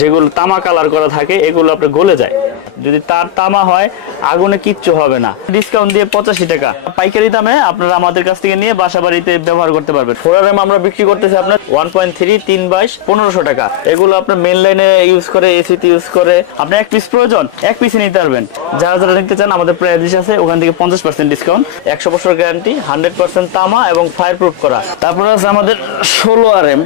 যেগুলো তামা কালার করা থাকে এগুলো আপনার গলে যায় যদি তার তামা হয় আগুনে কিচ্ছু হবে না ডিসকাউন্ট দিয়ে পঁচাশি টাকা পাইকারি দামে আপনারা আমাদের কাছ থেকে নিয়ে বাসা বাড়িতে ব্যবহার করতে পারবেন ফোরার এম আমরা বিক্রি করতেছি আপনার ওয়ান পয়েন্ট থ্রি তিন বাইশ পনেরোশো টাকা এগুলো আপনার মেন লাইনে ইউজ করে এসিতে ইউজ করে আপনার এক পিস প্রয়োজন এক পিসে নিতে পারবেন যারা যারা নিতে চান আমাদের প্রাইস আছে ওখান থেকে পঞ্চাশ পার্সেন্ট ডিসকাউন্ট একশো বছর গ্যারান্টি হান্ড্রেড পার্সেন্ট তামা এবং ফায়ার প্রুফ করা তারপর আছে আমাদের ষোলো আর এম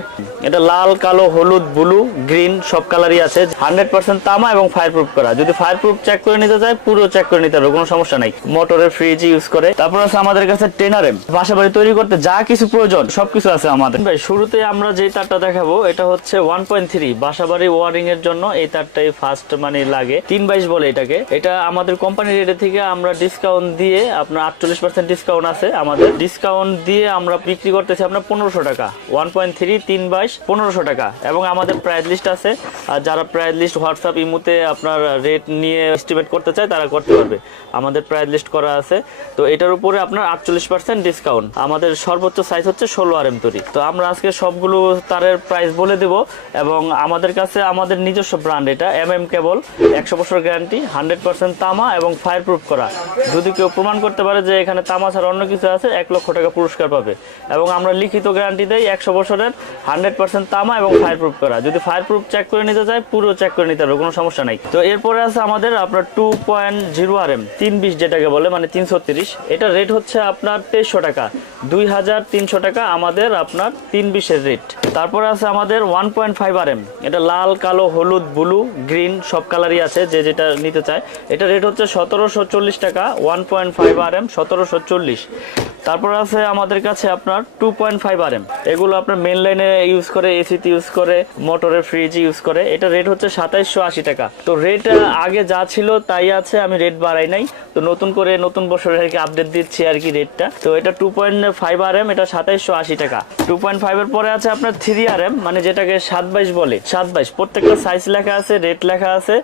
এটা লাল কালো হলুদ ব্লু গ্রিন সব কালারই আছে হান্ড্রেড পার্সেন্ট তামা এবং ফায়ার প্রুফ করা যদি ফায়ার ওয়াটারপ্রুফ চেক করে নিতে চায় পুরো চেক করে নিতে পারবে কোনো সমস্যা নাই মোটরের ফ্রিজ ইউজ করে তারপর আছে আমাদের কাছে টেনার এম বাড়ি তৈরি করতে যা কিছু প্রয়োজন সবকিছু আছে আমাদের ভাই শুরুতে আমরা যে তারটা দেখাবো এটা হচ্ছে ওয়ান পয়েন্ট থ্রি বাসা বাড়ি ওয়ারিং এর জন্য এই তারটাই ফার্স্ট মানে লাগে তিন বাইশ বলে এটাকে এটা আমাদের কোম্পানি রেটে থেকে আমরা ডিসকাউন্ট দিয়ে আপনার আটচল্লিশ পার্সেন্ট ডিসকাউন্ট আছে আমাদের ডিসকাউন্ট দিয়ে আমরা বিক্রি করতেছি আপনার পনেরোশো টাকা ওয়ান পয়েন্ট থ্রি তিন বাইশ পনেরোশো টাকা এবং আমাদের প্রাইস লিস্ট আছে আর যারা প্রাইস লিস্ট হোয়াটসঅ্যাপ ইমুতে আপনার রেট নিয়ে নিয়ে এস্টিমেট করতে চায় তারা করতে পারবে আমাদের প্রাইস লিস্ট করা আছে তো এটার উপরে আপনার আটচল্লিশ পার্সেন্ট ডিসকাউন্ট আমাদের সর্বোচ্চ সাইজ হচ্ছে ষোলো আর এম তৈরি তো আমরা আজকে সবগুলো তারের প্রাইস বলে দেব এবং আমাদের কাছে আমাদের নিজস্ব ব্র্যান্ড এটা এম এম কেবল একশো বছর গ্যারান্টি হান্ড্রেড পার্সেন্ট তামা এবং ফায়ার প্রুফ করা যদি কেউ প্রমাণ করতে পারে যে এখানে তামা ছাড়া অন্য কিছু আছে এক লক্ষ টাকা পুরস্কার পাবে এবং আমরা লিখিত গ্যারান্টি দেয় একশো বছরের হান্ড্রেড পার্সেন্ট তামা এবং ফায়ার প্রুফ করা যদি ফায়ার প্রুফ চেক করে নিতে চায় পুরো চেক করে নিতে পারবে কোনো সমস্যা নাই তো এরপরে আছে আমাদের আমাদের আপনার two point zero R M তিন বিশ যেটাকে বলে মানে তিনশো তিরিশ এটার রেট হচ্ছে আপনার তেইশশো টাকা দুই হাজার তিনশো টাকা আমাদের আপনার তিন বিশের রেট তারপরে আছে আমাদের one point five R M এটা লাল কালো হলুদ ব্লু গ্রিন সব কালারই আছে যে যেটা নিতে চায় এটা রেট হচ্ছে সতেরোশো চল্লিশ টাকা one point five R M সতেরোশো তারপর আছে আমাদের কাছে আপনার two point five R M এগুলো আপনার মেন লাইনে ইউজ করে এসিতে ইউজ করে মোটরে ফ্রিজ ইউজ করে এটা রেট হচ্ছে সাতাইশশো আশি টাকা তো রেট আগে যা ছিল তাই আছে আমি রেট বাড়াই নাই তো নতুন করে নতুন বছরের আর কি আপডেট দিচ্ছি আর কি রেটটা তো এটা two point five R M এটা সাতাইশশো আশি টাকা টু পয়েন্ট ফাইভের পরে আছে আপনার থ্রি আর এম মানে যেটাকে সাত বাইশ বলে সাত বাইশ প্রত্যেকটা সাইজ লেখা আছে রেট লেখা আছে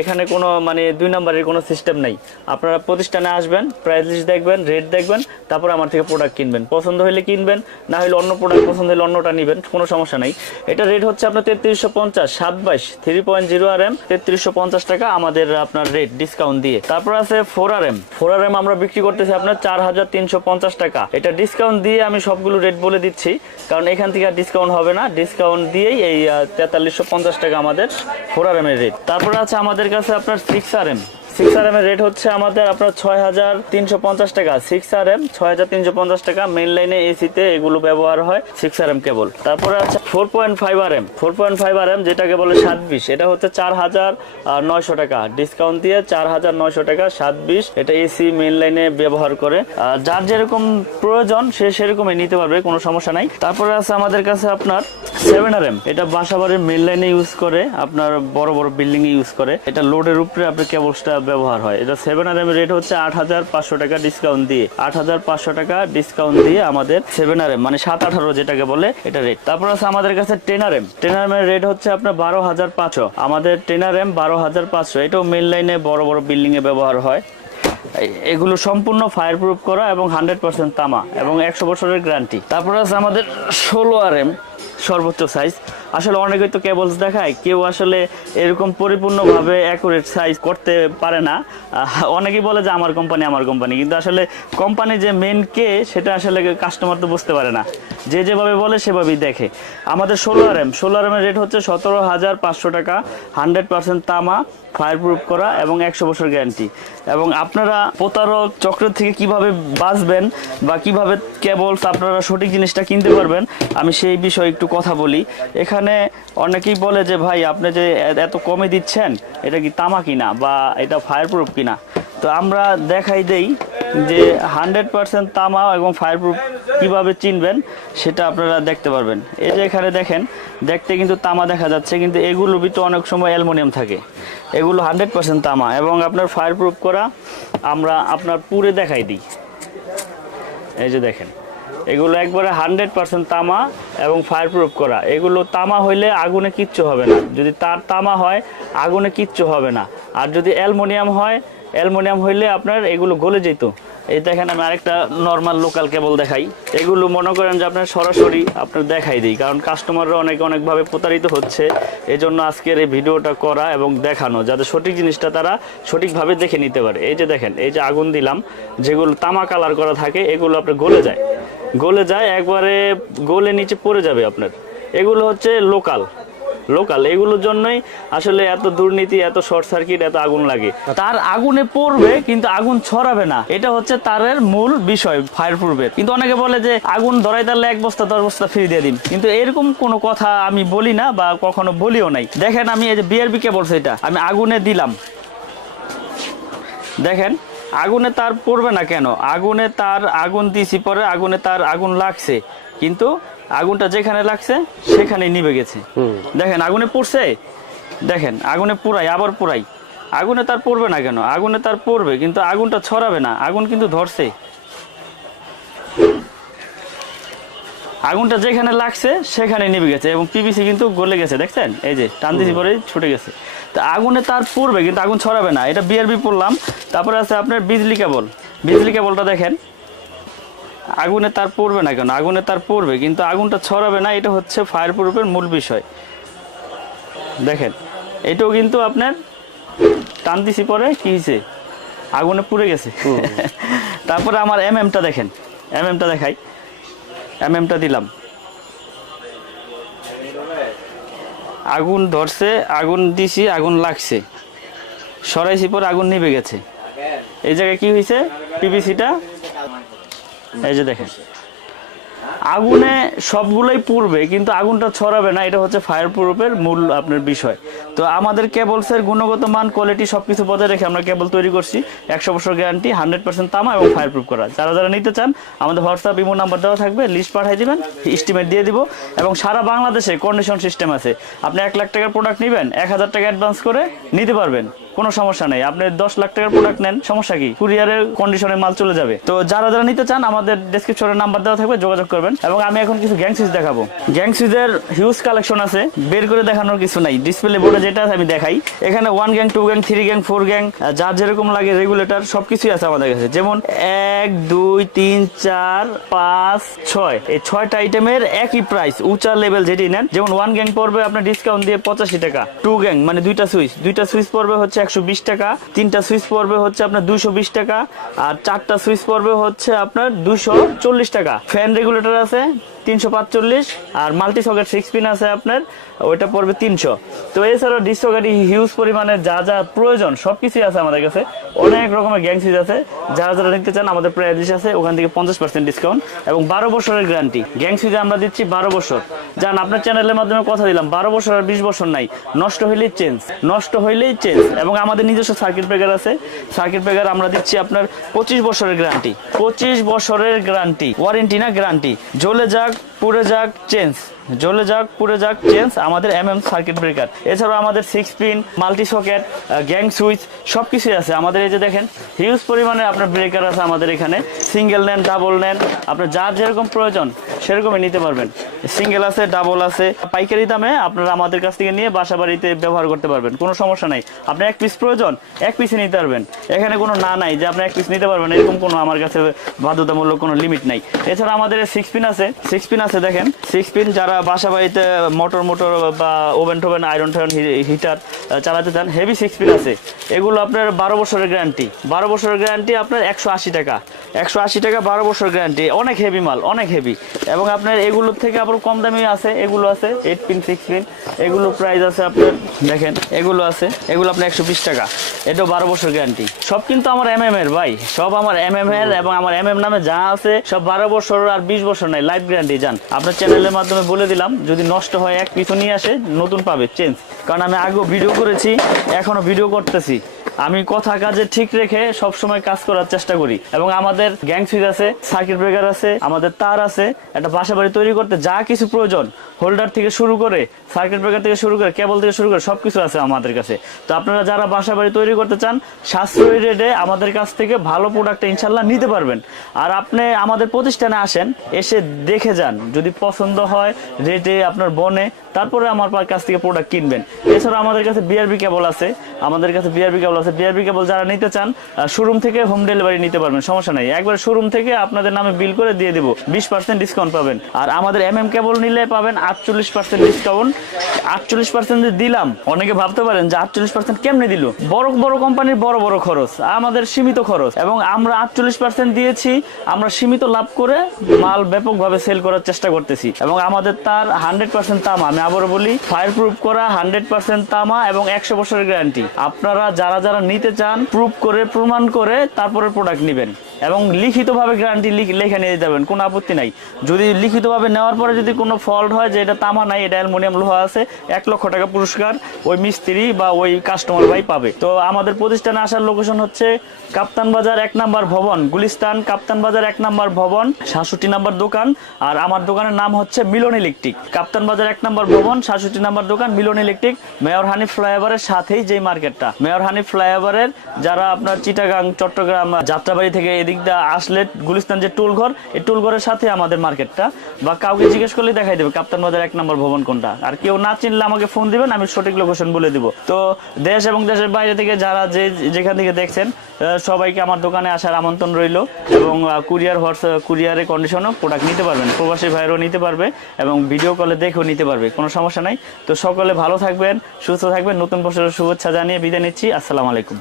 এখানে কোনো মানে দুই নম্বরের কোনো সিস্টেম নাই আপনারা প্রতিষ্ঠানে আসবেন প্রাইস লিস্ট দেখবেন রেট দেখবেন তারপর আমার থেকে প্রোডাক্ট কিনবেন পছন্দ হলে কিনবেন না হলে অন্য প্রোডাক্ট পছন্দ হলে অন্যটা নেবেন কোনো সমস্যা নাই এটা রেট হচ্ছে আপনার তেত্রিশশো পঞ্চাশ সাত বাইশ three point zero R M তেত্রিশশো পঞ্চাশ টাকা আমাদের আপনার রেট ডিসকাউন্ট দিয়ে তারপর আছে four R M four R M আমরা বিক্রি করতেছি আপনার চার হাজার তিনশো পঞ্চাশ টাকা এটা ডিসকাউন্ট দিয়ে আমি সবগুলো রেট বলে দিচ্ছি কারণ এখান থেকে আর ডিসকাউন্ট হবে না ডিসকাউন্ট দিয়েই এই তেতাল্লিশশো পঞ্চাশ টাকা আমাদের ফোর আর এমের রেট তারপরে আছে আমাদের কাছে আপনার six R M six R M এর রেট হচ্ছে আমাদের আপনার ছয় হাজার তিনশো পঞ্চাশ টাকা সিক্স আর এম ছয় হাজার তিনশো পঞ্চাশ টাকা মেন লাইনে এসিতে এগুলো ব্যবহার হয় সিক্স আর এম কেবল তারপরে আছে four point five R M four point five R M যেটাকে বলে সাত বিশ এটা হচ্ছে চার হাজার নয়শো টাকা ডিসকাউন্ট দিয়ে চার হাজার নয়শো টাকা সাত বিশ এটা এসি মেন লাইনে ব্যবহার করে যার যেরকম প্রয়োজন সে সেরকমই নিতে পারবে কোনো সমস্যা নাই তারপরে আছে আমাদের কাছে আপনার সেভেন আর এম এটা বাসাবাড়ির মেন লাইনে ইউজ করে আপনার বড় বড় বিল্ডিং এ ইউজ করে এটা লোডের উপরে আপনি কেবলসটা ব্যবহার হয় এটা সেভেন আর এম রেট হচ্ছে আট হাজার পাঁচশো টাকা ডিসকাউন্ট দিয়ে আট হাজার পাঁচশো টাকা ডিসকাউন্ট দিয়ে আমাদের সেভেন আর এম মানে সাত আঠারো যেটাকে বলে এটা রেট তারপর আছে আমাদের কাছে ten R M ten M এর রেট হচ্ছে আপনার বারো হাজার পাঁচশো আমাদের টেনার এম বারো হাজার পাঁচশো এটাও মেন লাইনে বড় বড় বিল্ডিং এ ব্যবহার হয় এগুলো সম্পূর্ণ ফায়ার প্রুফ করা এবং হান্ড্রেড পার্সেন্ট তামা এবং একশো বছরের গ্যারান্টি তারপর আছে আমাদের ষোলো আর এম সর্বোচ্চ সাইজ আসলে অনেকেই তো কেবলস দেখায় কেউ আসলে এরকম পরিপূর্ণভাবে অ্যাকুরেট সাইজ করতে পারে না অনেকেই বলে যে আমার কোম্পানি আমার কোম্পানি কিন্তু আসলে কোম্পানি যে মেন কে সেটা আসলে কাস্টমার তো বুঝতে পারে না যে যেভাবে বলে সেভাবেই দেখে আমাদের ষোলো আর এম ষোলো আর এমের রেট হচ্ছে সতেরো হাজার পাঁচশো টাকা হান্ড্রেড পার্সেন্ট তামা ফায়ার প্রুফ করা এবং একশো বছর গ্যারান্টি এবং আপনারা প্রতারক চক্র থেকে কিভাবে বাঁচবেন বা কিভাবে কেবল আপনারা সঠিক জিনিসটা কিনতে পারবেন আমি সেই বিষয়ে একটু কথা বলি এখানে অনেকেই বলে যে ভাই আপনি যে এত কমে দিচ্ছেন এটা কি তামা কিনা বা এটা ফায়ার প্রুফ কিনা তো আমরা দেখাই দেই যে হান্ড্রেড পারসেন্ট তামা এবং ফায়ারপ্রুফ কীভাবে চিনবেন সেটা আপনারা দেখতে পারবেন এই যে এখানে দেখেন দেখতে কিন্তু তামা দেখা যাচ্ছে কিন্তু এগুলো ভিতরে অনেক সময় অ্যালমোনিয়াম থাকে এগুলো হান্ড্রেড পারসেন্ট তামা এবং আপনার ফায়ারপ্রুফ করা আমরা আপনার পুরে দেখাই দিই এই যে দেখেন এগুলো একবারে হান্ড্রেড পারসেন্ট তামা এবং ফায়ারপ্রুফ করা এগুলো তামা হইলে আগুনে কিচ্ছু হবে না যদি তার তামা হয় আগুনে কিচ্ছু হবে না আর যদি অ্যালমোনিয়াম হয় অ্যালমোনিয়াম হইলে আপনার এগুলো গলে যেত এই দেখেন আমি আরেকটা নর্মাল লোকাল কেবল দেখাই এগুলো মনে করেন যে আপনার সরাসরি আপনার দেখাই দিই কারণ কাস্টমাররা অনেক অনেকভাবে প্রতারিত হচ্ছে এজন্য আজকের এই ভিডিওটা করা এবং দেখানো যাতে সঠিক জিনিসটা তারা সঠিকভাবে দেখে নিতে পারে এই যে দেখেন এই যে আগুন দিলাম যেগুলো তামা কালার করা থাকে এগুলো আপনার গলে যায় গলে যায় একবারে গলে নিচে পড়ে যাবে আপনার এগুলো হচ্ছে লোকাল লোকাল এগুলোর জন্যই আসলে এত দুর্নীতি এত শর্ট সার্কিট এত আগুন লাগে তার আগুনে পড়বে কিন্তু আগুন ছড়াবে না এটা হচ্ছে তারের মূল বিষয় ফায়ার প্রুফের কিন্তু অনেকে বলে যে আগুন ধরাই তাহলে এক বস্তা দশ বস্তা ফ্রি দিয়ে দিন কিন্তু এরকম কোনো কথা আমি বলি না বা কখনো বলিও নাই দেখেন আমি এই যে বিআরবি বলছে এটা আমি আগুনে দিলাম দেখেন আগুনে তার পড়বে না কেন আগুনে তার আগুন দিছি পরে আগুনে তার আগুন লাগছে কিন্তু আগুনটা যেখানে লাগছে সেখানে নিবে গেছে দেখেন আগুনে পড়ছে দেখেন আগুনে পুরাই আবার পুরাই আগুনে তার পড়বে না কেন আগুনে তার পড়বে কিন্তু আগুনটা ছড়াবে না আগুন কিন্তু ধরছে আগুনটা যেখানে লাগছে সেখানে নিবে গেছে এবং পিবিসি কিন্তু গলে গেছে দেখছেন এই যে টান পরে ছুটে গেছে তো আগুনে তার পড়বে কিন্তু আগুন ছড়াবে না এটা বিআরবি পড়লাম তারপরে আছে আপনার বিজলি কেবল বিজলি কেবলটা দেখেন আগুনে তার পড়বে না কেন আগুনে তার পড়বে কিন্তু আগুনটা ছড়াবে না এটা হচ্ছে ফায়ার প্রুফের মূল বিষয় দেখেন এটাও কিন্তু আপনার টান দিছি পরে কি হয়েছে আগুনে পুড়ে গেছে তারপরে আমার এম এমটা দেখেন এম এমটা দেখাই এম এমটা দিলাম আগুন ধরছে আগুন দিছি আগুন লাগছে সরাইছি পর আগুন নিভে গেছে এই জায়গায় কি হয়েছে পিপিসিটা এই যে দেখেন আগুনে সবগুলোই পুড়বে কিন্তু আগুনটা ছড়াবে না এটা হচ্ছে ফায়ার প্রুফের মূল আপনার বিষয় তো আমাদের কেবলসের গুণগত মান কোয়ালিটি সব কিছু বজায় রেখে আমরা কেবল তৈরি করছি একশো বছর গ্যারান্টি হান্ড্রেড পার্সেন্ট তামা এবং ফায়ার প্রুফ করা যারা যারা নিতে চান আমাদের হোয়াটসঅ্যাপ ইমো নাম্বার দেওয়া থাকবে লিস্ট পাঠিয়ে দেবেন ইস্টিমেট দিয়ে দিব এবং সারা বাংলাদেশে কন্ডিশন সিস্টেম আছে আপনি এক লাখ টাকার প্রোডাক্ট নেবেন এক হাজার টাকা অ্যাডভান্স করে নিতে পারবেন কোনো সমস্যা নেই আপনি দশ লাখ টাকার প্রোডাক্ট নেন সমস্যা কি কুরিয়ারের কন্ডিশনে মাল চলে যাবে তো যারা যারা নিতে চান আমাদের ডিসক্রিপশনের নাম্বার দেওয়া থাকবে যোগাযোগ করবেন এবং আমি এখন কিছু গ্যাং দেখাবো গ্যাং সুইচের হিউজ কালেকশন আছে বের করে দেখানোর কিছু নাই ডিসপ্লে বোর্ডে যেটা আছে আমি দেখাই এখানে one gang two gang three gang four gang যার যেরকম লাগে রেগুলেটর সবকিছুই আছে আমাদের কাছে যেমন এক দুই তিন চার পাঁচ ছয় এই ছয়টা আইটেমের একই প্রাইস উঁচা লেভেল যেটি নেন যেমন ওয়ান গ্যাং পড়বে আপনার ডিসকাউন্ট দিয়ে পঁচাশি টাকা টু গ্যাং মানে দুইটা সুইচ দুইটা সুইচ পড়বে হচ্ছে একশো টাকা তিনটা সুইচ পর্বে হচ্ছে আপনার দুইশো টাকা আর চারটা সুইচ পর্বে হচ্ছে আপনার দুশো টাকা ফ্যান রেগুলেটর আছে তিনশো পাঁচচল্লিশ আর মাল্টি সকেট সিক্স পিন আছে আপনার ওইটা পড়বে তিনশো তো এছাড়াও ডিস সকেট হিউজ পরিমাণে যা যা প্রয়োজন সব কিছুই আছে আমাদের কাছে অনেক রকমের গ্যাংসিজ আছে যারা যারা নিতে চান আমাদের প্রায় ডিস আছে ওখান থেকে পঞ্চাশ পার্সেন্ট ডিসকাউন্ট এবং বারো বছরের গ্যারান্টি গ্যাং আমরা দিচ্ছি বারো বছর যান আপনার চ্যানেলের মাধ্যমে কথা দিলাম বারো বছর আর বিশ বছর নাই নষ্ট হইলেই চেঞ্জ নষ্ট হইলেই চেঞ্জ এবং আমাদের নিজস্ব সার্কিট ব্রেকার আছে সার্কিট ব্রেকার আমরা দিচ্ছি আপনার পঁচিশ বছরের গ্যারান্টি পঁচিশ বছরের গ্যারান্টি ওয়ারেন্টি না গ্যারান্টি জ্বলে যাক time. পুরে যাক চেঞ্জ জ্বলে যাক পুরে যাক চেঞ্জ আমাদের এম এম সার্কিট ব্রেকার এছাড়াও আমাদের six pin multi socket gang switch সব কিছুই আছে আমাদের এই যে দেখেন হিউজ পরিমাণে আপনার ব্রেকার আছে আমাদের এখানে সিঙ্গেল নেন ডাবল নেন আপনার যার যেরকম প্রয়োজন সেরকমই নিতে পারবেন সিঙ্গেল আছে ডাবল আছে পাইকারি দামে আপনারা আমাদের কাছ থেকে নিয়ে বাসা বাড়িতে ব্যবহার করতে পারবেন কোনো সমস্যা নাই আপনার এক পিস প্রয়োজন এক পিসে নিতে পারবেন এখানে কোনো না নাই যে আপনি এক পিস নিতে পারবেন এরকম কোনো আমার কাছে বাধ্যতামূলক কোনো লিমিট নাই এছাড়া আমাদের সিক্স পিন আছে সিক্স পিন আছে আছে দেখেন সিক্স পিন যারা বাসা বাড়িতে মোটর মোটর বা ওভেন টোভেন আয়রন টায়রন হিটার চালাতে চান হেভি সিক্স পিন আছে এগুলো আপনার বারো বছরের গ্যারান্টি বারো বছরের গ্যারান্টি আপনার একশো আশি টাকা একশো আশি টাকা বারো বছর গ্যারান্টি অনেক হেভি মাল অনেক হেভি এবং আপনার এগুলোর থেকে আবার কম দামি আছে এগুলো আছে এইট পিন সিক্স পিন এগুলো প্রাইস আছে আপনার দেখেন এগুলো আছে এগুলো আপনার একশো বিশ টাকা এটাও বারো বছর গ্যারান্টি সব কিন্তু আমার এম এম এর ভাই সব আমার এম এম এর এবং আমার এম এম নামে যা আছে সব বারো বছর আর বিশ বছর নাই লাইফ গ্যারান্টি যান আপনার চ্যানেলের মাধ্যমে বলে দিলাম যদি নষ্ট হয় এক পিছু নিয়ে আসে নতুন পাবে চেঞ্জ কারণ আমি আগেও ভিডিও করেছি এখনও ভিডিও করতেছি আমি কথা কাজে ঠিক রেখে সব সময় কাজ করার চেষ্টা করি এবং আমাদের গ্যাং সুইচ আছে সার্কিট ব্রেকার আছে আমাদের তার আছে একটা বাসা বাড়ি তৈরি করতে যা কিছু প্রয়োজন হোল্ডার থেকে শুরু করে সার্কিট ব্রেকার থেকে শুরু করে কেবল থেকে শুরু করে সব কিছু আছে আমাদের কাছে তো আপনারা যারা বাসা বাড়ি তৈরি করতে চান সাশ্রয়ী রেটে আমাদের কাছ থেকে ভালো প্রোডাক্ট ইনশাল্লাহ নিতে পারবেন আর আপনি আমাদের প্রতিষ্ঠানে আসেন এসে দেখে যান যদি পছন্দ হয় রেটে আপনার বনে তারপরে আমার কাছ থেকে প্রোডাক্ট কিনবেন এছাড়া আমাদের কাছে বিআরবি কেবল আছে আমাদের কাছে বিআরবি কেবল আছে বিআরবি কেবল যারা নিতে চান শোরুম থেকে হোম ডেলিভারি নিতে পারবেন সমস্যা নাই একবার শোরুম থেকে আপনাদের নামে বিল করে দিয়ে দেবো বিশ পার্সেন্ট ডিসকাউন্ট পাবেন আর আমাদের এম এম কেবল নিলে পাবেন আটচল্লিশ পার্সেন্ট ডিসকাউন্ট আটচল্লিশ পার্সেন্ট দিলাম অনেকে ভাবতে পারেন যে আটচল্লিশ পার্সেন্ট কেমনে দিল বড় বড় কোম্পানির বড় বড় খরচ আমাদের সীমিত খরচ এবং আমরা আটচল্লিশ পার্সেন্ট দিয়েছি আমরা সীমিত লাভ করে মাল ব্যাপকভাবে সেল করার চেষ্টা করতেছি এবং আমাদের তার হান্ড্রেড পার্সেন্ট দাম আমি আবারও বলি ফায়ার প্রুফ করা হান্ড্রেড পার্সেন্ট তামা এবং একশো বছরের গ্যারান্টি আপনারা যারা যারা নিতে চান প্রুফ করে প্রমাণ করে তারপরে প্রোডাক্ট নেবেন এবং লিখিতভাবে গ্যারান্টি লেখে নিয়ে যেতে কোনো আপত্তি নাই যদি লিখিতভাবে নেওয়ার পরে যদি কোনো ফল্ট হয় যে এটা তামা নাই এটা অ্যালমোনিয়াম লোহা আছে এক লক্ষ টাকা পুরস্কার ওই মিস্ত্রি বা ওই কাস্টমার ভাই পাবে তো আমাদের প্রতিষ্ঠানে আসার লোকেশন হচ্ছে কাপ্তান বাজার এক নাম্বার ভবন গুলিস্তান কাপ্তান বাজার এক নাম্বার ভবন সাতষট্টি নাম্বার দোকান আর আমার দোকানের নাম হচ্ছে মিলন ইলেকট্রিক কাপ্তান বাজার এক নাম্বার ভবন সাতষট্টি নাম্বার দোকান মিলন ইলেকট্রিক মেয়র হানি ফ্লাইওভারের সাথেই যেই মার্কেটটা মেয়র হানি ফ্লাইওভারের যারা আপনার চিটাগাং চট্টগ্রাম যাত্রাবাড়ি থেকে এদিক দিয়ে আসলে গুলিস্তান যে টুলঘর এই টুলঘরের সাথে আমাদের মার্কেটটা বা কাউকে জিজ্ঞেস করলে দেখাই দেবে কাপ্তান বাজার এক নম্বর ভবন কোনটা আর কেউ না চিনলে আমাকে ফোন দিবেন আমি সঠিক লোকেশন বলে দিব তো দেশ এবং দেশের বাইরে থেকে যারা যে যেখান থেকে দেখছেন সবাইকে আমার দোকানে আসার আমন্ত্রণ রইল এবং কুরিয়ার হোয়াটসঅ্যাপ কুরিয়ারের কন্ডিশনও প্রোডাক্ট নিতে পারবেন প্রবাসী ভাইয়েরও নিতে পারবে এবং ভিডিও কলে দেখেও নিতে পারবে কোনো সমস্যা নাই তো সকলে ভালো থাকবেন সুস্থ থাকবেন নতুন বছরের শুভেচ্ছা জানিয়ে বিদায় নিচ্ছি আসসালামু আলাইকুম